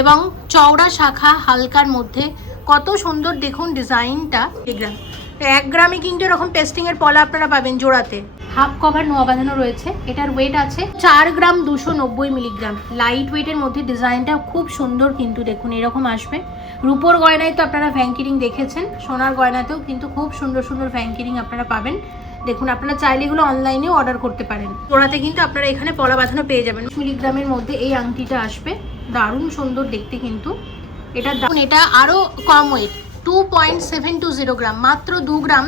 এবং চওড়া শাখা হালকার মধ্যে। কত সুন্দর দেখুন ডিজাইনটা। গ্রাম। এক গ্রামে কিন্তু এরকম পেস্টিংয়ের পলা আপনারা পাবেন জোড়াতে। হাফ কভার নোয়া বাঁধানো রয়েছে। এটার ওয়েট আছে চার গ্রাম দুশো নব্বই মিলিগ্রাম লাইট ওয়েটের মধ্যে ডিজাইনটা খুব সুন্দর কিন্তু দেখুন, এরকম আসবে। রূপোর গয়নায় তো আপনারা ভ্যাঙ্কিরিং দেখেছেন। সোনার গয়নাতেও কিন্তু খুব সুন্দর সুন্দর ভ্যাঙ্কিরিং আপনারা পাবেন। দেখুন, আপনারা চাইলে এগুলো অনলাইনেও অর্ডার করতে পারেন। ওরাতে কিন্তু আপনারা এখানে পলা বাঁধানো পেয়ে যাবেন। মিলিগ্রামের মধ্যে এই আংটিটা আসবে। দারুণ সুন্দর দেখতে কিন্তু। এটা দারুণ এটা আরও কম weight two point seven two zero gram মাত্র দু গ্রাম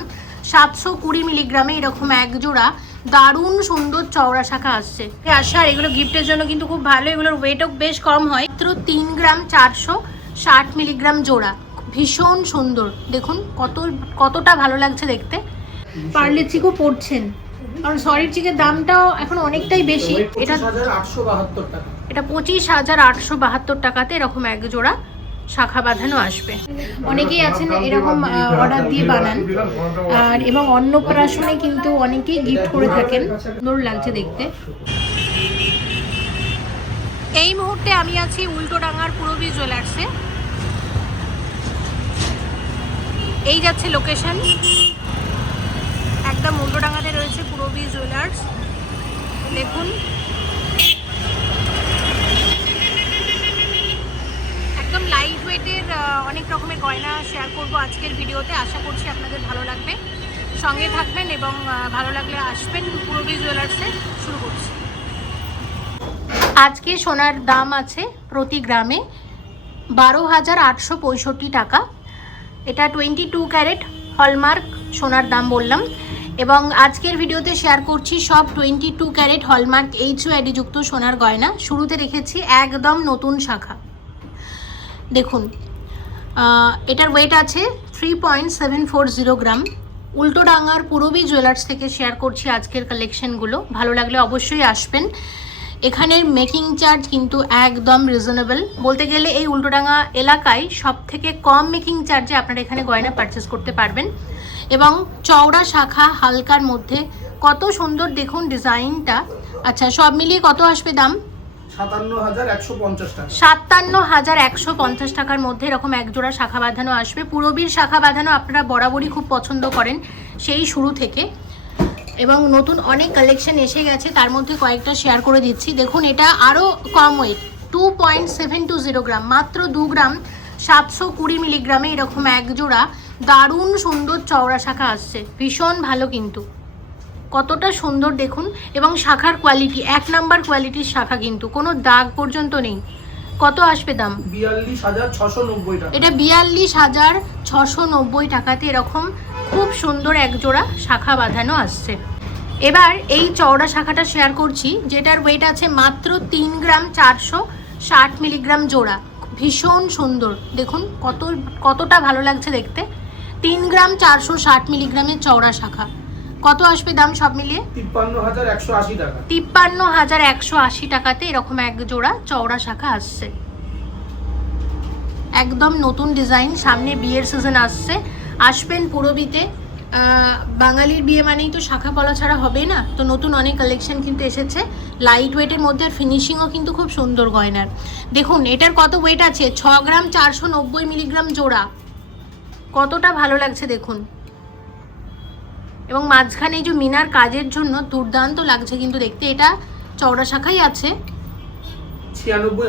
সাতশো কুড়ি মিলিগ্রামে এরকম এক জোড়া দারুণ সুন্দর চওড়া শাখা আসছে। আসার এগুলো গিফটের জন্য কিন্তু খুব ভালো এগুলোর ওয়েটও বেশ কম হয়। মাত্র তিন গ্রাম চারশো ষাট মিলিগ্রাম জোড়া ভীষণ সুন্দর। দেখুন কত কতটা ভালো লাগছে দেখতে। পার্লে চিকও পড়ছেন। কারণ সরির চিকের দামটাও এখন অনেকটাই বেশি। এটা আটশো বাহাত্তর টাকা। এটা পঁচিশ হাজার আটশো বাহাত্তর টাকাতে এরকম এক জোড়া শাখা বাঁধানো আসবে। অনেকেই আছেন এরকম অর্ডার দিয়ে বানান। আর এবং অন্নপ্রাশনে কিন্তু অনেকেই গিফট করে থাকেন। সুন্দর লাগছে দেখতে। এই মুহূর্তে আমি আছি উল্টোডাঙ্গার পুরবী জুয়েলার্সে। এই যাচ্ছে লোকেশন একদম উল্টোডাঙ্গাতে রয়েছে পুরবী জুয়েলার্স। দেখুন একদম লাইট ওয়েটের অনেক রকমের গয়না শেয়ার করব আজকের ভিডিওতে। আশা করছি আপনাদের ভালো লাগবে। সঙ্গে থাকবেন এবং ভালো লাগলে আসবেন। পুরবী জুয়েলার্সে শুরু করছি। আজকে সোনার দাম আছে প্রতি গ্রামে বারো হাজার আটশো পঁয়ষট্টি টাকা। এটা টোয়েন্টি টু ক্যারেট হলমার্ক সোনার দাম বললাম। এবং আজকের ভিডিওতে শেয়ার করছি সব টোয়েন্টি টু ক্যারেট হলমার্ক এইচও যুক্ত সোনার গয়না। শুরুতে রেখেছি একদম নতুন শাখা। দেখুন এটার ওয়েট আছে three point seven four zero gram. উল্টোডাঙ্গার Purabi jewellers থেকে শেয়ার করছি আজকের কালেকশনগুলো ভালো লাগলে অবশ্যই আসবেন। এখানের মেকিং চার্জ কিন্তু একদম রিজনেবল বলতে গেলে এই উল্টোডাঙ্গা এলাকায় সব থেকে কম মেকিং চার্জে আপনারা এখানে গয়না পারচেস করতে পারবেন। এবং চওড়া শাখা হালকার মধ্যে কত সুন্দর দেখুন ডিজাইনটা আচ্ছা সব মিলিয়ে কত আসবে দাম? সাতান্ন হাজার একশো পঞ্চাশ টাকার মধ্যে এরকম একজোড়া শাখা বাঁধানো আসবে। পুরবীর শাখা বাঁধানো আপনারা বরাবরই খুব পছন্দ করেন সেই শুরু থেকে। এবং নতুন অনেক কালেকশন এসে গেছে, তার মধ্যে কয়েকটা শেয়ার করে দিচ্ছি। দেখুন, এটা আরও কম weight two point seven two zero gram মাত্র দু গ্রাম সাতশো কুড়ি মিলিগ্রামে এরকম এক জোড়া দারুণ সুন্দর চওড়া শাখা আসছে, ভীষণ ভালো কিন্তু। কতটা সুন্দর দেখুন এবং শাখার কোয়ালিটি এক নাম্বার কোয়ালিটির শাখা কিন্তু কোনো দাগ পর্যন্ত নেই। কত আসবে দাম? বিয়াল্লিশ হাজার ছশো নব্বই টাকা। এটা বিয়াল্লিশ হাজার ছশো নব্বই টাকাতে এরকম খুব সুন্দর এক জোড়া শাখা বাঁধানো আসছে। এবার এই চওড়া শাখাটা শেয়ার করছি যেটার ওয়েট আছে মাত্র তিন গ্রাম চারশো ষাট মিলিগ্রাম জোড়া। ভীষণ সুন্দর। দেখুন কত কতটা ভালো লাগছে দেখতে। তিন গ্রাম চারশো ষাট মিলিগ্রামের চওড়া শাখা। কত আসবে দাম সব মিলিয়ে? তিপ্পান্ন হাজার একশো আশি টাকা। তিপ্পান্ন হাজার একশো আশি টাকাতে এরকম এক জোড়া চওড়া শাখা আসছে। একদম নতুন ডিজাইন সামনে বিয়ের সিজন আসছে। আসবেন পুরবিতে। বাঙালির বিয়ে মানেই তো শাখা পলা ছাড়া হবেই না। তো নতুন অনেক কালেকশন কিন্তু এসেছে। লাইট ওয়েটের মধ্যে আর ফিনিশিংও কিন্তু খুব সুন্দর গয়নার। দেখুন এটার কত ওয়েট আছে? ছ গ্রাম চারশো নব্বই মিলিগ্রাম জোড়া। কতটা ভালো লাগছে দেখুন। এবং মাঝখানে এই যে মিনার কাজের জন্য দুর্দান্ত লাগছে কিন্তু দেখতে এটা চওড়া শাখাই আছে। ছিয়ানব্বই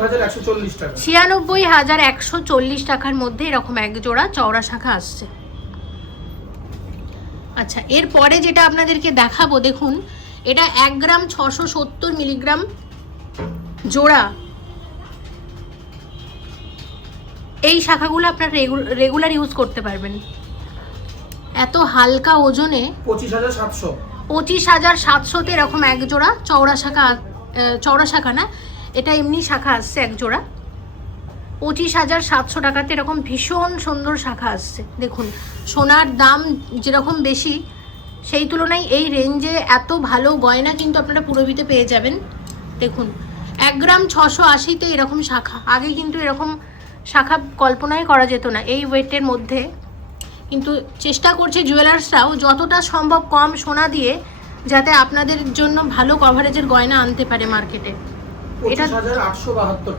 হাজার একশো চল্লিশ টাকার মধ্যে এরকম এক জোড়া চওড়া শাখা আসছে। আচ্ছা এরপরে যেটা আপনাদেরকে দেখাবো দেখুন এটা এক গ্রাম ছশো সত্তর মিলিগ্রাম জোড়া। এই শাখাগুলো আপনার রেগুলার ইউজ করতে পারবেন। এত হালকা ওজনে পঁচিশ হাজার সাতশো। পঁচিশ হাজার সাতশোতে এরকম এক জোড়া চওড়া শাখা চওড়া শাখা না এটা এমনি শাখা আসছে এক জোড়া। পঁচিশ হাজার সাতশো টাকাতে এরকম ভীষণ সুন্দর শাখা আসছে। দেখুন সোনার দাম যেরকম বেশি সেই তুলনায় এই রেঞ্জে এত ভালো গয়না কিন্তু আপনারা পুরবিতে পেয়ে যাবেন। দেখুন এক গ্রাম ছশো আশিতে এরকম শাখা। আগে কিন্তু এরকম শাখা কল্পনাই করা যেত না। এই ওয়েটের মধ্যে কিন্তু চেষ্টা করছে জুয়েলার্সরাও যতটা সম্ভব কম সোনা দিয়ে যাতে আপনাদের জন্য ভালো কভারেজের গয়না আনতে পারে মার্কেটে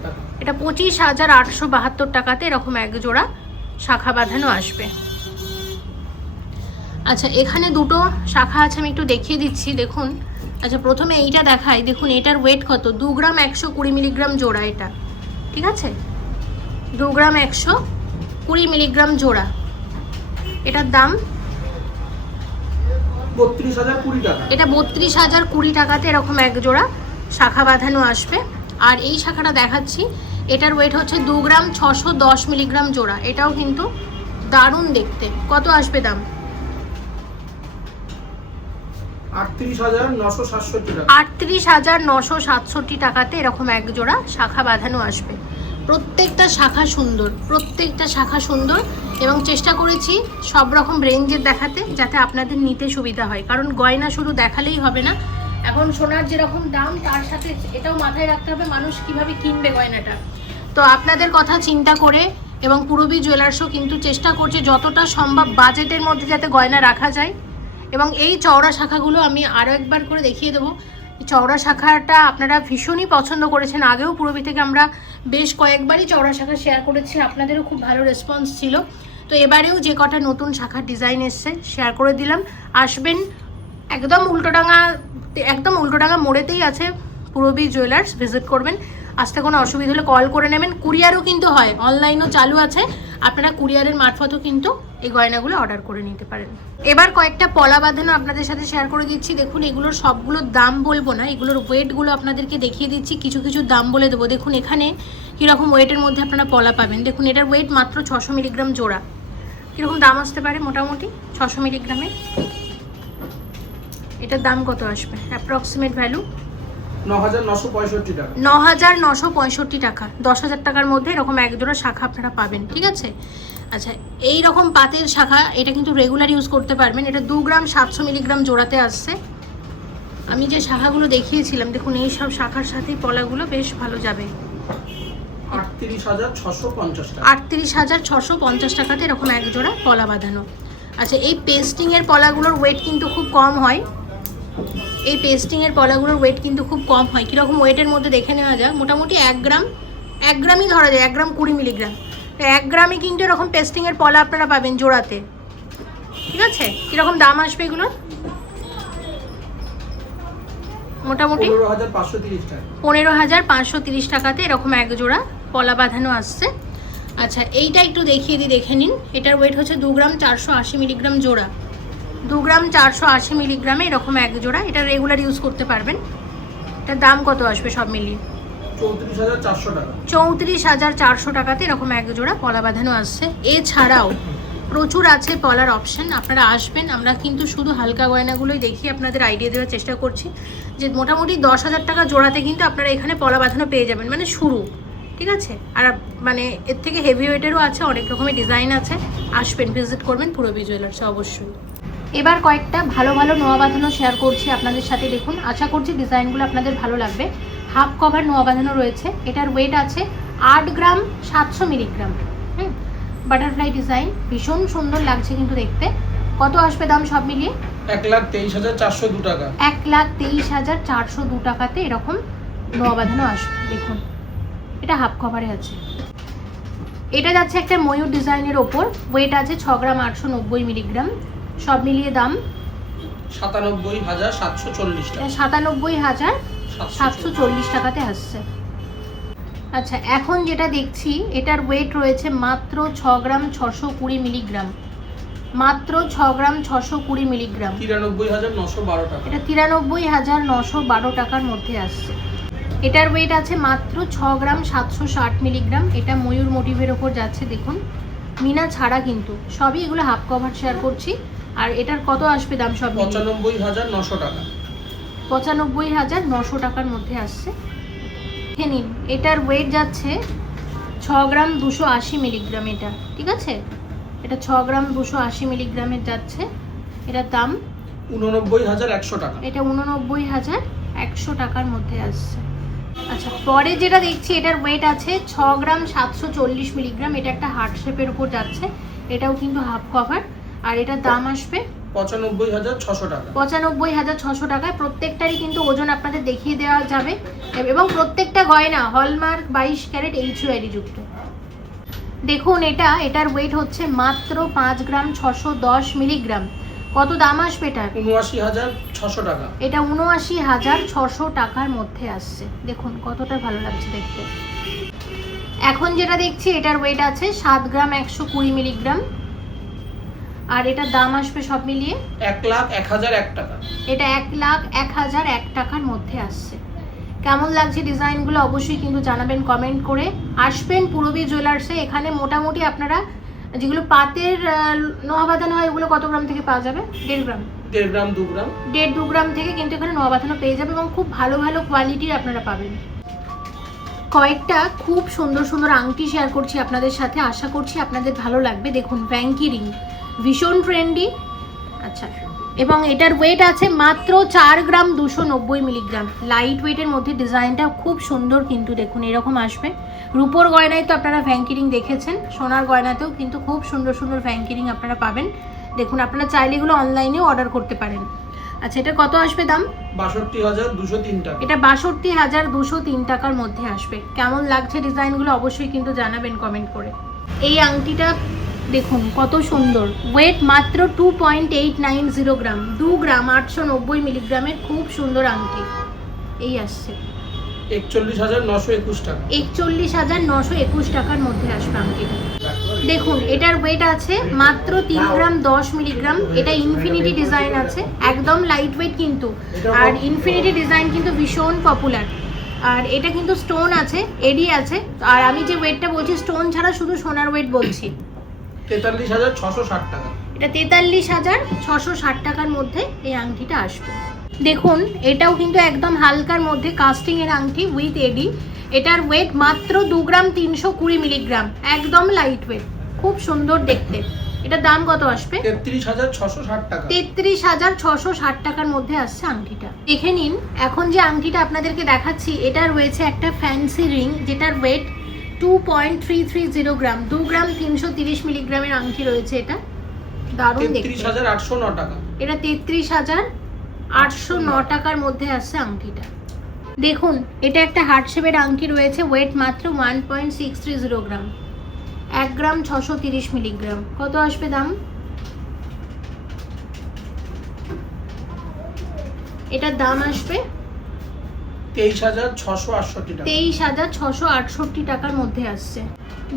টাকা। এটা পঁচিশ হাজার আটশো বাহাত্তর টাকাতে এরকম এক জোড়া শাখা বাঁধানো আসবে। আচ্ছা এখানে দুটো শাখা আছে আমি একটু দেখিয়ে দিচ্ছি দেখুন। আচ্ছা প্রথমে এইটা দেখাই দেখুন এটার ওয়েট কত? দু গ্রাম একশো কুড়ি মিলিগ্রাম জোড়া এটা। ঠিক আছে? দু গ্রাম একশো কুড়ি মিলিগ্রাম জোড়া। এটার দাম? এটা বত্রিশ হাজার কুড়ি টাকাতে এরকম এক জোড়া শাখা বাঁধানো আসবে। আর এই শাখাটা দেখাচ্ছি এটার ওয়েট হচ্ছে দু গ্রাম ছশো দশ মিলিগ্রাম জোড়া। এটাও কিন্তু দারুণ দেখতে। কত আসবে দাম? আটত্রিশ হাজার নশো সাতষট্টি টাকাতে এরকম এক জোড়া শাখা বাঁধানো আসবে। প্রত্যেকটা শাখা সুন্দর প্রত্যেকটা শাখা সুন্দর। এবং চেষ্টা করেছি সব রকম রেঞ্জের দেখাতে যাতে আপনাদের নিতে সুবিধা হয়। কারণ গয়না শুধু দেখালেই হবে না। এখন সোনার যেরকম দাম, তার সাথে এটাও মাথায় রাখতে হবে মানুষ কীভাবে কিনবে গয়নাটা। তো আপনাদের কথা চিন্তা করে এবং পুরবী জুয়েলার্সও কিন্তু চেষ্টা করছে যতটা সম্ভব বাজেটের মধ্যে যাতে গয়না রাখা যায়। এবং এই চওড়া শাখাগুলো আমি আরও একবার করে দেখিয়ে দেবো। চওড়া শাখাটা আপনারা ভীষণই পছন্দ করেছেন। আগেও পূরবী থেকে আমরা বেশ কয়েকবারই চওড়া শাখা শেয়ার করেছি, আপনাদেরও খুব ভালো রেসপন্স ছিল। তো এবারেও যে কটা নতুন শাখার ডিজাইন এসছে শেয়ার করে দিলাম। আসবেন একদম উল্টোডাঙা একদম উল্টোডাঙা মোড়েতেই আছে পূরবী জুয়েলার্স ভিজিট করবেন। আসতে কোনো অসুবিধা হলে কল করে নেবেন। কুরিয়ারও কিন্তু হয় অনলাইনও চালু আছে। আপনারা কুরিয়ারের মারফতও কিন্তু এই গয়নাগুলো অর্ডার করে নিতে পারেন। এবার কয়েকটা পলা বাঁধানো আপনাদের সাথে শেয়ার করে দিচ্ছি। দেখুন, এগুলোর সবগুলোর দাম বলব না, এগুলোর ওয়েটগুলো আপনাদেরকে দেখিয়ে দিচ্ছি। কিছু কিছু দাম বলে দেবো। দেখুন, এখানে কীরকম ওয়েটের মধ্যে আপনারা পলা পাবেন। দেখুন, এটার ওয়েট মাত্র ছশো মিলিগ্রাম জোড়া। কীরকম দাম আসতে পারে মোটামুটি? ছশো মিলিগ্রামে? এটার দাম কত আসবে? অ্যাপ্রক্সিমেট ভ্যালু ন হাজার নশো পঁয়ষট্টি টাকা। দশ হাজার টাকার মধ্যে এরকম এক জোড়া শাখা আপনারা পাবেন ঠিক আছে? আচ্ছা এই রকম পাতের শাখা এটা কিন্তু রেগুলার ইউজ করতে পারবেন। এটা দু গ্রাম সাতশো মিলিগ্রাম জোড়াতে আসছে। আমি যে শাখাগুলো দেখিয়েছিলাম দেখুন এই সব শাখার সাথেই পলাগুলো বেশ ভালো যাবে। আটত্রিশ হাজার ছশো পঞ্চাশ টাকাতে এরকম এক জোড়া পলা বাঁধানো। আচ্ছা এই পেস্টিংয়ের পলাগুলোর ওয়েট কিন্তু খুব কম হয়। এই পেস্টিংয়ের পলাগুলোর ওয়েট কিন্তু খুব কম হয়। কীরকম ওয়েটের মধ্যে দেখে নেওয়া যায় মোটামুটি এক গ্রাম, এক গ্রামই ধরা যায়, এক গ্রাম কুড়ি মিলিগ্রাম তো এক গ্রামে কিন্তু এরকম পেস্টিংয়ের পলা আপনারা পাবেন জোড়াতে। ঠিক আছে? কীরকম দাম আসবে এগুলোর মোটামুটি পনেরো হাজার পাঁচশো তিরিশ টাকাতে এরকম এক জোড়া পলা বাঁধানো আসছে। আচ্ছা এইটা একটু দেখিয়ে দিই, দেখে নিন। এটার ওয়েট হচ্ছে দু গ্রাম চারশো আশি মিলিগ্রাম জোড়া। দু গ্রাম চারশো আশি মিলিগ্রামে এরকম এক জোড়া। এটা রেগুলার ইউজ করতে পারবেন। এটার দাম কত আসবে সব মিলিয়ে? চৌত্রিশ হাজার চারশো টাকাতে এরকম এক জোড়া পলা বাঁধানো আসছে। এছাড়াও প্রচুর আছে পলার অপশন আপনারা আসবেন, আমরা কিন্তু শুধু হালকা গয়নাগুলোই দেখি, আপনাদের আইডিয়া দেওয়ার চেষ্টা করছি। যে মোটামুটি দশ হাজার টাকা জোড়াতে কিন্তু আপনারা এখানে পলা বাঁধানো পেয়ে যাবেন মানে শুরু। ঠিক আছে? আর মানে এর থেকে হেভি ওয়েটেরও আছে, অনেক রকমের ডিজাইন আছে। আসবেন ভিজিট করবেন পুরবি জুয়েলার্সে অবশ্যই। এবার কয়েকটা ভালো ভালো নোয়া বাঁধানো শেয়ার করছি আপনাদের সাথে দেখুন। আশা করছি ডিজাইনগুলো আপনাদের ভালো লাগবে। হাফ কভার নোয়া বাঁধানো রয়েছে। এটার ওয়েট আছে আট গ্রাম সাতশো মিলিগ্রাম। হুম? বাটারফ্লাই ডিজাইন ভীষণ সুন্দর লাগছে কিন্তু দেখতে। কত আসবে দাম সব মিলিয়ে? এক লাখ তেইশ হাজার চারশো দু টাকা। এক লাখ তেইশ হাজার চারশো দু টাকাতে এরকম নোয়া বাঁধানো আসবে দেখুন। এটা হাফ কভারে আছে। এটা যাচ্ছে একটা ময়ূর ডিজাইনের ওপর। ওয়েট আছে ছ গ্রাম আটশো নব্বই মিলিগ্রাম। সব মিলিয়ে দাম? সাতানব্বই হাজার সাতশো চল্লিশ টাকা। সাতানব্বই হাজার সাতশো চল্লিশ। টাকাতে আসছে। আচ্ছা এখন যেটা দেখছি এটার ওয়েট রয়েছে মাত্র ছ গ্রাম ছশো কুড়ি মিলিগ্রাম। মাত্র ছ গ্রাম ছশো কুড়ি মিলিগ্রাম। তিরানব্বই হাজার নশো বারো টাকা। এটা তিরানব্বই হাজার নশো বারো টাকার মধ্যে আসছে। এটার ওয়েট আছে মাত্র ছ গ্রাম সাতশো ষাট মিলিগ্রাম। এটা ময়ূর মোটিভের ওপর যাচ্ছে দেখুন। মিনা ছাড়া কিন্তু। সবই এগুলো হাফ কভার শেয়ার করছি। আর এটার কত আসবে দাম সব পঁচানব্বই হাজার নশো টাকা। পঁচানব্বই হাজার নশো টাকার মধ্যে আসছে। দেখে নিন এটার ওয়েট যাচ্ছে ছ গ্রাম দুশো আশি মিলিগ্রাম এটা ঠিক আছে? এটা ছ গ্রাম দুশো আশি মিলিগ্রামের যাচ্ছে। এটার দাম উননব্বই হাজার একশো টাকা। এটা উননব্বই হাজার একশো টাকার মধ্যে আসছে। আচ্ছা পরে যেটা দেখছি এটার ওয়েট আছে ছ গ্রাম সাতশো চল্লিশ মিলিগ্রাম। এটা একটা হার্ট শেপের উপর যাচ্ছে। এটাও কিন্তু হাফ কভার আর এটার দাম আসবে? পঁচানব্বই হাজার ছশো টাকা। পঁচানব্বই হাজার ছশো টাকায় প্রত্যেকটারই কিন্তু ওজন আপনাদের দেখিয়ে দেওয়া যাবে। এবং প্রত্যেকটা গয়না হলমার্ক বাইশ ক্যারেট এইচওয়ারি যুক্ত। দেখুন এটা এটার ওয়েট হচ্ছে মাত্র পাঁচ গ্রাম ছশো দশ মিলিগ্রাম। কত দাম আসবে এটার? উনআশি হাজার ছশো টাকা। এটা উনআশি হাজার ছশো টাকার মধ্যে আসছে। দেখুন কতটা ভালো লাগছে দেখতে। এখন যেটা দেখছি এটার ওয়েট আছে সাত গ্রাম একশো কুড়ি মিলিগ্রাম। আর এটার দাম আসবে সব মিলিয়ে? এক লাখ এক হাজার এক টাকা। এটা এক লাখ এক হাজার এক টাকার মধ্যে আসছে। কেমন লাগছে ডিজাইনগুলো অবশ্যই কিন্তু জানাবেন কমেন্ট করে। আসবেন পূরবী জুয়েলার্সে এখানে মোটামুটি আপনারা যেগুলো পাতের নোয়া বাঁধানো হয় ওগুলো কত গ্রাম থেকে পাওয়া যাবে? দেড় গ্রাম? দেড় গ্রাম দু গ্রাম। দেড় দু গ্রাম থেকে কিন্তু এখানে নোয়া বাঁধানো পেয়ে যাবে এবং খুব ভালো ভালো কোয়ালিটির আপনারা পাবেন। কয়েকটা খুব সুন্দর সুন্দর আংটি শেয়ার করছি আপনাদের সাথে। আশা করছি আপনাদের ভালো লাগবে। দেখুন ব্যাঙ্কি রিং ভীষণ ট্রেন্ডি আচ্ছা এবং এটার ওয়েট আছে মাত্র চার গ্রাম দুশো নব্বই মিলিগ্রাম লাইট ওয়েটের মধ্যে ডিজাইনটা খুব সুন্দর কিন্তু দেখুন এরকম আসবে। রূপোর গয়নায় তো আপনারা ভ্যাঙ্কিরিং দেখেছেন সোনার গয়নাতেও কিন্তু খুব সুন্দর সুন্দর ভ্যাঙ্কিরিং আপনারা পাবেন। দেখুন আপনারা চাইলে এগুলো অনলাইনেও অর্ডার করতে পারেন। আচ্ছা এটা কত আসবে দাম? বাষট্টি হাজার দুশো তিন টাকা। এটা বাষট্টি হাজার দুশো তিন টাকার মধ্যে আসবে। কেমন লাগছে ডিজাইনগুলো অবশ্যই কিন্তু জানাবেন কমেন্ট করে। এই আংটিটা দেখুন কত সুন্দর। ওয়েট মাত্র two point eight nine zero gram. দু গ্রাম আটশো নব্বই মিলিগ্রামের খুব সুন্দর আংটি। এই আসছে। একচল্লিশ হাজার নশো একুশ টাকা। একচল্লিশ হাজার নশো একুশ টাকার মধ্যে আসবে আংটিটা। দেখুন এটার ওয়েট আছে মাত্র তিন গ্রাম দশ মিলিগ্রাম। এটা ইনফিনিটি ডিজাইন আছে। একদম লাইট ওয়েট কিন্তু আর ইনফিনিটি ডিজাইন কিন্তু ভীষণ পপুলার আর এটা কিন্তু স্টোন আছে এডি আছে। আর আমি যে ওয়েটটা বলছি স্টোন ছাড়া শুধু সোনার ওয়েট বলছি। তেতাল্লিশ হাজার ছশো ষাট টাকা। এটা তেতাল্লিশ হাজার ছশো ষাট টাকার মধ্যে এই আংটিটা আসবে। দেখুন এটাও কিন্তু একদম হালকার মধ্যে কাস্টিং এর আংটি উইথ এডি এটার ওয়েট মাত্র দু গ্রাম তিনশো কুড়ি মিলিগ্রাম একদম লাইট ওয়েট খুব সুন্দর দেখতে। এটার দাম কত আসবে? তেত্রিশ হাজার ছশো ষাট টাকা। তেত্রিশ হাজার ছশো ষাট টাকার মধ্যে আসছে আংটিটা। দেখে নিন এখন যে আংটিটা আপনাদেরকে দেখাচ্ছি এটা রয়েছে একটা ফ্যান্সি রিং যেটার weight two point three three zero gram দু গ্রাম তিনশো তিরিশ মিলিগ্রামের আংটি রয়েছে এটা। দারুণ তেত্রিশ হাজার আটশো ন টাকা এটা তেত্রিশ হাজার আটশো ন টাকার মধ্যে আসছে আংটিটা। দেখুন এটা একটা হার্ট শেপের আংটি রয়েছে ওয়েট মাত্র one point six three zero gram এক গ্রাম ছশো তিরিশ মিলিগ্রাম কত আসবে দাম? এটার দাম আসবে তেইশ হাজার ছশো আটষট্টি টাকা। তেইশ হাজার ছশো আটষট্টি টাকার মধ্যে আসছে।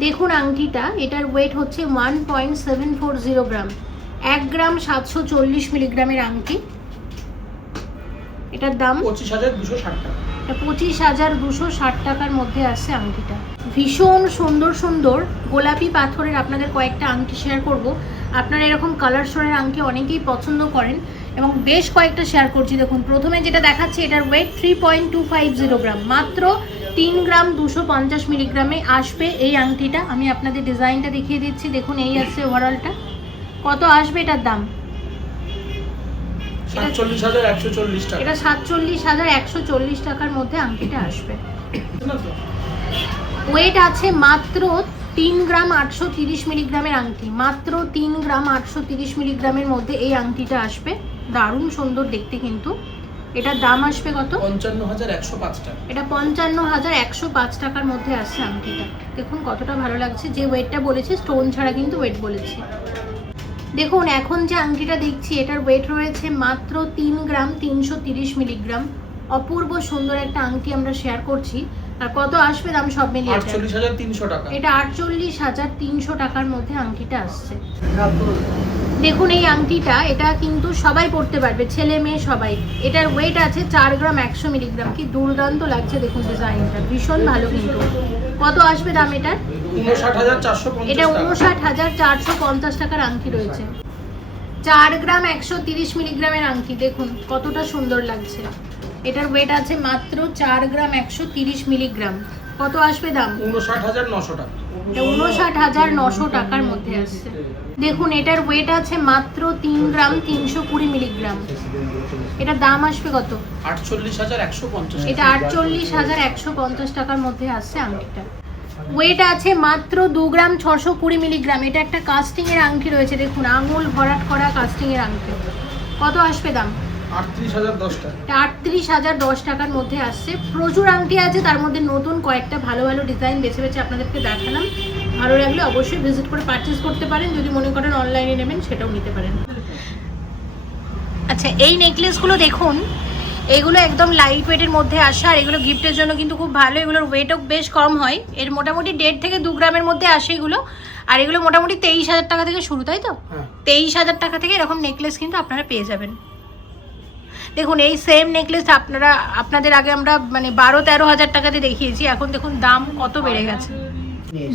দেখুন আংটিটা এটার ওয়েট হচ্ছে one point seven four zero gram. এক গ্রাম সাতশো চল্লিশ মিলিগ্রামের আংটি। এটার দাম? পঁচিশ হাজার দুশো ষাট টাকা। পঁচিশ হাজার দুশো ষাট টাকার মধ্যে আসছে আংটিটা। ভীষণ সুন্দর সুন্দর গোলাপি পাথরের আপনাদের কয়েকটা আংটি শেয়ার করব। আপনারা এরকম কালার স্টোনের আংটি অনেকেই পছন্দ করেন। এবং বেশ কয়েকটা শেয়ার করছি। দেখুন প্রথমে যেটা দেখাচ্ছি এটার weight three point two five zero gram মাত্র তিন গ্রাম দুশো পঞ্চাশ মিলিগ্রামে আসবে এই আংটিটা। আমি আপনাদের ডিজাইনটা দেখিয়ে দিচ্ছি। দেখুন এই আসছে ওভারঅলটা কত আসবে এটার দাম? এটা সাতচল্লিশ হাজার একশো চল্লিশ টাকার মধ্যে আংটিটা আসবে। ওয়েট আছে মাত্র তিন গ্রাম আটশো তিরিশ মিলিগ্রামের আংটি। মাত্র তিন গ্রাম আটশো তিরিশ মিলিগ্রামের মধ্যে এই আংটিটা আসবে। দারুণ সুন্দর দেখতে কিন্তু। এটার দাম আসবে কত? পঞ্চান্ন হাজার একশো পাঁচ টাকা। এটা পঞ্চান্ন হাজার একশো পাঁচ টাকার মধ্যে আসছে আংটিটা। দেখুন কতটা ভালো লাগছে। যে ওয়েটটা বলেছি স্টোন ছাড়া কিন্তু ওয়েট বলেছি। দেখুন এখন যে আংটিটা দেখছি এটার ওয়েট রয়েছে মাত্র তিন গ্রাম তিনশো তিরিশ মিলিগ্রাম। অপূর্ব সুন্দর একটা আংটি আমরা শেয়ার করছি। আর কত আসবে দাম সব মিলিয়ে আটচল্লিশ হাজার তিনশো টাকা। এটা আটচল্লিশ হাজার তিনশো টাকার মধ্যে আংটিটা আসছে। দেখুন এই আংটিটা এটা কিন্তু সবাই পড়তে পারবে ছেলে মেয়ে সবাই। এটার ওয়েট আছে চার গ্রাম একশো মিলিগ্রাম। কি দুর্দান্ত লাগছে দেখুন ডিজাইনটা ভীষণ ভালো কিন্তু। কত আসবে দাম এটার? এটা উনষাট হাজার চারশো পঞ্চাশ টাকার আংটি রয়েছে। চার গ্রাম একশো তিরিশ মিলিগ্রামের আংটি দেখুন কতটা সুন্দর লাগছে। এটার ওয়েট আছে মাত্র চার গ্রাম একশো তিরিশ মিলিগ্রাম। কত আসবে দাম? উনষাট হাজার নশো টাকা। উনষাট হাজার নশো টাকার মধ্যে আসছে। দেখুন এটার ওয়েট আছে মাত্র তিন গ্রাম তিনশো কুড়ি মিলিগ্রাম। এটার দাম আসবে কত? আটচল্লিশ হাজার একশো পঞ্চাশ এটা আটচল্লিশ হাজার একশো পঞ্চাশ টাকার মধ্যে আসছে আংটিটা। ওয়েট আছে মাত্র দু গ্রাম ছশো কুড়ি মিলিগ্রাম। এটা একটা কাস্টিং এর আংটি রয়েছে দেখুন আঙুল ভরাট করা কাস্টিং এর আংটি। কত আসবে দাম? আটত্রিশ হাজার দশ টাকার মধ্যে আসছে। প্রচুর আংটি আছে তার মধ্যে নতুন কয়েকটা ভালো ভালো ডিজাইন বেছে বেছে আপনাদেরকে দেখালাম। ভালো লাগলে অবশ্যই ভিজিট করে পারচেস করতে পারেন যদি মনে করেন অনলাইনে নেবেন সেটাও নিতে পারেন। আচ্ছা এই নেকলেসগুলো দেখুন। এগুলো একদম লাইট ওয়েটের মধ্যে আসে আর এগুলো গিফটের জন্য কিন্তু খুব ভালো। এগুলোর ওয়েটও বেশ কম হয়। এর মোটামুটি দেড় থেকে দু গ্রামের মধ্যে আসে এগুলো। আর এগুলো মোটামুটি তেইশ হাজার টাকা থেকে শুরু তাই তো? হ্যাঁ। তেইশ হাজার টাকা থেকে এরকম নেকলেস কিন্তু আপনারা পেয়ে যাবেন। দেখুন এই সেম নেকলেস আপনারা আপনাদের আগে আমরা মানে বারো তেরো হাজার টাকাতে দেখিয়েছি এখন দেখুন দাম কত বেড়ে গেছে।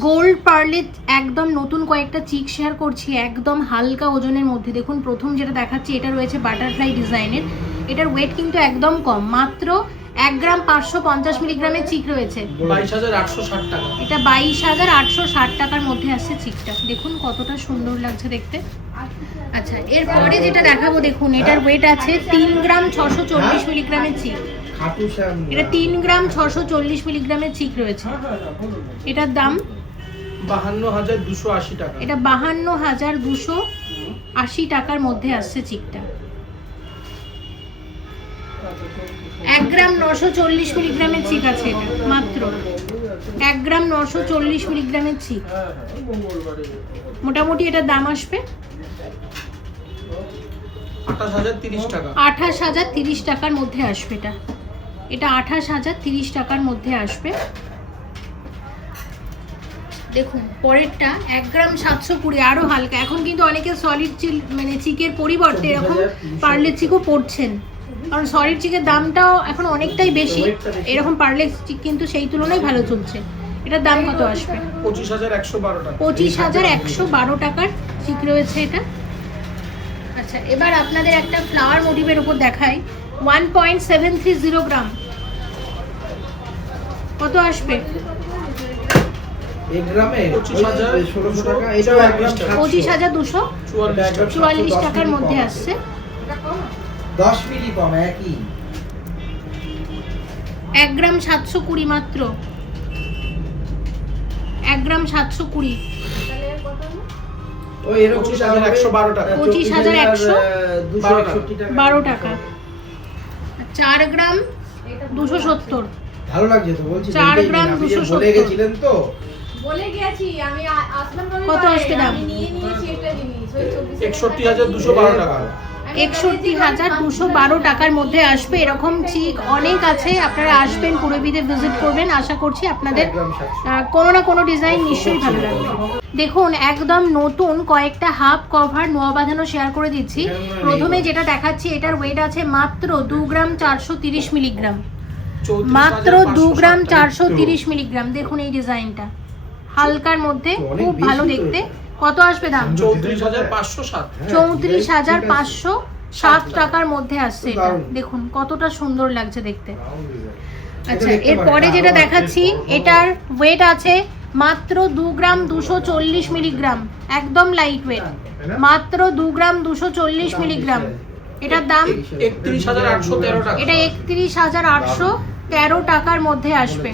গোল্ড পার্লেট একদম নতুন কয়েকটা চিক শেয়ার করছি একদম হালকা ওজনের মধ্যে। দেখুন প্রথম যেটা দেখাচ্ছি এটা রয়েছে বাটারফ্লাই ডিজাইনের এটার ওয়েট কিন্তু একদম কম মাত্র এক গ্রাম পাঁচশো পঞ্চাশ মিলিগ্রামের চিক রয়েছে। বাইশ হাজার আটশো ষাট টাকা। এটা বাইশ হাজার আটশো ষাট টাকার মধ্যে আসছে চিকটা। দেখুন কতটা সুন্দর লাগছে দেখতে। আচ্ছা এরপরে যেটা দেখাবো দেখুন এটার ওয়েট আছে তিন গ্রাম ছশো চল্লিশ মিলিগ্রামের চিক। এটা তিন গ্রাম ছশো চল্লিশ মিলিগ্রামের চিক রয়েছে। এটার দাম? বাহান্ন হাজার দুশো আশি টাকা। এটা বাহান্ন হাজার দুশো আশি টাকার মধ্যে আসছে চিকটা। এক গ্রাম নশো চল্লিশ মিলিগ্রামের চিক আছে এটা মাত্র। এক গ্রাম নশো চল্লিশ মিলিগ্রামের চিক মোটামুটি এটার দাম আসবে? আঠাশ হাজার তিরিশ আঠাশ হাজার তিরিশ টাকার মধ্যে আসবে এটা। এটা আঠাশ হাজার তিরিশ টাকার মধ্যে আসবে। দেখুন পরেরটা এক গ্রাম সাতশো কুড়ি আরও হালকা। এখন কিন্তু অনেকে সলিড চিল মানে চিকের পরিবর্তে এরকম পার্লের চিকও পড়ছেন কারণ সলিড চিকের দামটাও এখন অনেকটাই বেশি। এরকম পার্লে চিক কিন্তু সেই তুলনায় ভালো চলছে। এটার দাম কত আসবে? পঁচিশ হাজার একশো বারো টাকা। পঁচিশ হাজার একশো বারো টাকার চিক রয়েছে এটা। আচ্ছা এবার আপনাদের একটা ফ্লাওয়ার মোটিভের উপর দেখাই। One point seven three zero gram কত আসবে? পঁচিশ হাজার দুশো চুয়াল্লিশ টাকার মধ্যে আসছে। দশ মিলি কম একই। এক গ্রাম সাতশো কুড়ি মাত্র। এক গ্রাম সাতশো কুড়ি। পঁচিশ হাজার একশো বারো টাকা। দুশো চার গ্রাম দুশো সত্তর। ভালো লাগছে তো বলছি চার গ্রাম 270 বলে গেছিলেন তো। বলে গেছি আমি আসলাম কত বারে? দাম? আমি নিয়ে নিয়েছি একটা জিনিস ওই 24 একষট্টি হাজার দুশো বারো টাকা। একষট্টি হাজার দুশো বারো টাকার মধ্যে আসবে। এরকম চিক অনেক আছে আপনারা আসবেন পুরবিতে ভিজিট করবেন। আশা করছি আপনাদের কোনো না কোনো ডিজাইন নিশ্চয়ই ভালো লাগবে। দেখুন একদম নতুন কয়েকটা হাফ কভার নোয়া বাঁধানো শেয়ার করে দিচ্ছি। প্রথমে যেটা দেখাচ্ছি এটার ওয়েট আছে মাত্র দু গ্রাম চারশো তিরিশ মিলিগ্রাম। মাত্র দু গ্রাম চারশো তিরিশ মিলিগ্রাম। দেখুন এই ডিজাইনটা হালকার মধ্যে খুব ভালো দেখতে। কত আসবে দাম? চৌত্রিশ হাজার পাঁচশো সাত। হ্যাঁ, চৌত্রিশ হাজার পাঁচশো সাত টাকার মধ্যে আসছে এটা। দেখুন কতটা সুন্দর লাগছে দেখতে। আচ্ছা এরপরে যেটা দেখাচ্ছি এটার ওয়েট আছে মাত্র দু গ্রাম দুশো চল্লিশ মিলিগ্রাম। একদম লাইট ওয়েট মাত্র দু গ্রাম দুশো চল্লিশ মিলিগ্রাম। এটার দাম? একত্রিশ হাজার আটশো তেরো টাকা। এটা একত্রিশ হাজার আটশো তেরো টাকার মধ্যে আসবে।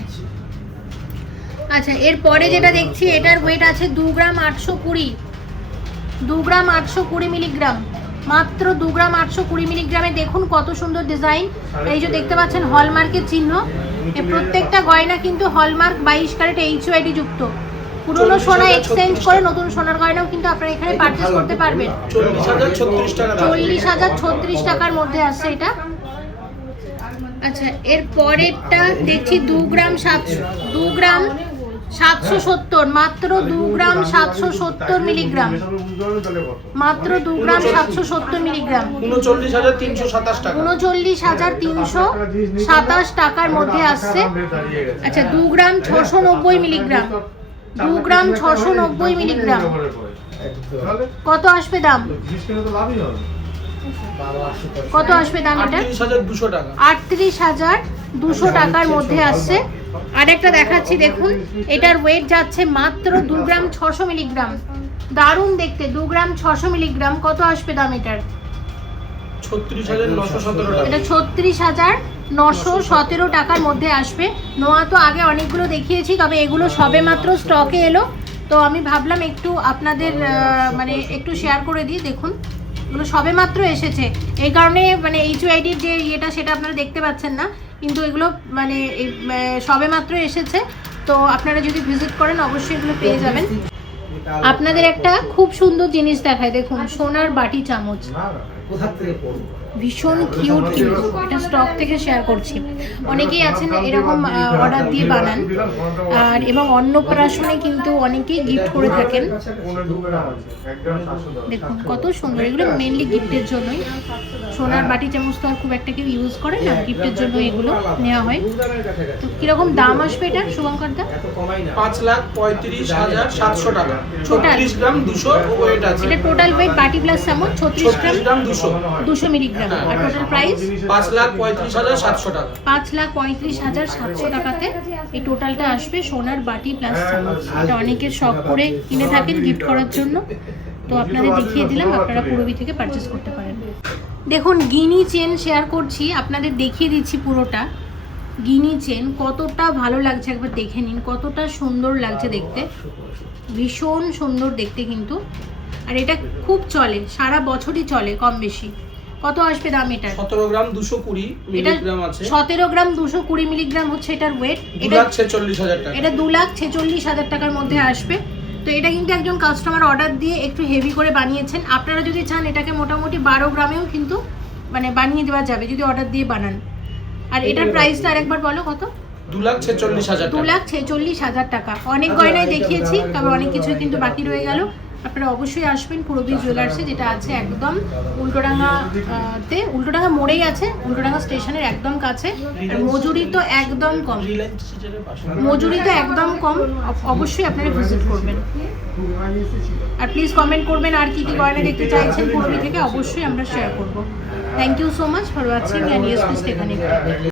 আচ্ছা এরপরে যেটা দেখছি এটার ওয়েট আছে দু গ্রাম আটশো কুড়ি। দু গ্রাম আটশো কুড়ি মিলিগ্রাম। মাত্র দু গ্রাম আটশো কুড়ি মিলিগ্রামে দেখুন কত সুন্দর ডিজাইন এই যে দেখতে পাচ্ছেন হলমার্কের চিহ্ন। প্রত্যেকটা গয়না কিন্তু হলমার্ক বাইশ ক্যারেট এইচ ওয়াইডি যুক্ত। পুরনো সোনা এক্সচেঞ্জ করে নতুন সোনার গয়নাও কিন্তু আপনারা এখানে পারচেস করতে পারবেন। চল্লিশ হাজার ছত্রিশ টাকা দাম। চল্লিশ হাজার ছত্রিশ টাকার মধ্যে আসছে এটা। আচ্ছা এর পরেরটা দেখছি দু গ্রাম সাতশো দু গ্রাম সাতশো সত্তর মাত্র দু গ্রাম সাতশো সত্তর মিলিগ্রাম। মাত্র দু গ্রাম সাতশো সত্তর মিলিগ্রাম। উনচল্লিশ হাজার তিনশো সাতাশ টাকা। উনচল্লিশ হাজার তিনশো সাতাশ টাকার মধ্যে আসছে। আচ্ছা দু গ্রাম ছশো নব্বই মিলিগ্রাম। দু গ্রাম ছশো নব্বই মিলিগ্রাম। কত আসবে দাম। কত আসবে দাম এটা? আটত্রিশ হাজার দুশো দুশো টাকার মধ্যে আসছে আরেকটা দেখাচ্ছি দেখুন। এটার ওয়েট যাচ্ছে মাত্র দু গ্রাম ছশো মিলিগ্রাম। দারুণ দেখতে দু গ্রাম ছশো মিলিগ্রাম। কত আসবে দাম এটার? এটা ছত্রিশ হাজার নশো সতেরো টাকার মধ্যে আসবে। নোয়া তো আগে অনেকগুলো দেখিয়েছি তবে এগুলো সবে মাত্র স্টকে এলো। তো আমি ভাবলাম একটু আপনাদের মানে একটু শেয়ার করে দিই দেখুন। এগুলো সবে মাত্র এসেছে। এই কারণে মানে এইচ আইডির যে ইয়েটা সেটা আপনারা দেখতে পাচ্ছেন না। কিন্তু এগুলো মানে সবে মাত্র এসেছে। তো আপনারা যদি ভিজিট করেন, অবশ্যই এগুলো পেয়ে যাবেন। আপনাদের একটা খুব সুন্দর জিনিস দেখায়। দেখুন, সোনার বাটি চামচ। কোথা থেকে? ভীষণ কিউট কিন্তু এটা স্টক থেকে শেয়ার করছি। অনেকেই আছেন এরকম অর্ডার দিয়ে বানান। আর এবং অন্নপ্রাশনে কিন্তু অনেকেই গিফট করে থাকেন। দেখুন কত সুন্দর। এগুলো মেনলি গিফটের জন্যই। সোনার বাটি চামচ তো আর খুব একটা কেউ ইউজ করে না গিফটের জন্য এগুলো নেওয়া হয়। তো কীরকম দাম আসবে এটা শুভঙ্কর দা। পাঁচ লাখ পঁয়ত্রিশ হাজার সাতশো টাকা। ছত্রিশ গ্রাম দুশো ওয়েট আছে। এটা টোটাল ওয়েট বাটি প্লাস চামচ ছত্রিশ গ্রাম দুশো। দুশো মিলিগ্রাম। আর টোটাল প্রাইস পাঁচ লাখ পঁয়ত্রিশ হাজার সাতশো টাকা। পাঁচ লাখ পঁয়ত্রিশ হাজার সাতশো টাকাতে এই টোটালটা আসবে সোনার বাটি প্লাস চামচ এটা অনেকের শখ করে কিনে থাকেন গিফট করার জন্য। তো আপনাদের দেখিয়ে দিলাম আপনারা পুরবি থেকে পারচেস করতে পারেন। দেখুন গিনি চেন শেয়ার করছি আপনাদের দেখিয়ে দিচ্ছি পুরোটা। গিনি চেন কতটা ভালো লাগছে একবার দেখে নিন কতটা সুন্দর লাগছে দেখতে। ভীষণ সুন্দর দেখতে কিন্তু। আর এটা খুব চলে সারা বছরই চলে কম বেশি। কত আসবে দাম এটার? সতেরো গ্রাম দুশো কুড়ি এটা মিলিগ্রাম আছে। সতেরো গ্রাম দুশো কুড়ি মিলিগ্রাম হচ্ছে এটার ওয়েট এটা লাখ ছেচল্লিশ হাজার টাকা। এটা দু লাখ ছেচল্লিশ হাজার টাকার মধ্যে আসবে। তো এটা কিন্তু একজন কাস্টমার অর্ডার দিয়ে একটু হেভি করে বানিয়েছেন। আপনারা যদি চান এটাকে মোটামুটি বারো গ্রামেও কিন্তু মানে বানিয়ে দেওয়া যাবে যদি অর্ডার দিয়ে বানান। আর এটার প্রাইসটা আরেকবার বলো কত? দু লাখ ছেচল্লিশ হাজার দু টাকা। লাখ ছেচল্লিশ হাজার টাকা। অনেক গয়নায় দেখিয়েছি তবে অনেক কিছুই কিন্তু বাকি রয়ে গেল। আপনারা অবশ্যই আসবেন পুরবী জুয়েলার্সে যেটা আছে একদম উল্টোডাঙ্গা আহ, তে উল্টোডাঙ্গা মোড়েই আছে উল্টোডাঙ্গা স্টেশনের একদম কাছে। আর মজুরি তো একদম কম। মজুরি তো একদম কম। অবশ্যই আপনারা ভিজিট করবেন। আর প্লিজ কমেন্ট করবেন আর কী কি গয়না দেখতে চাইছেন পুরবী থেকে অবশ্যই আমরা শেয়ার করব। Thank you so much for watching and yes please take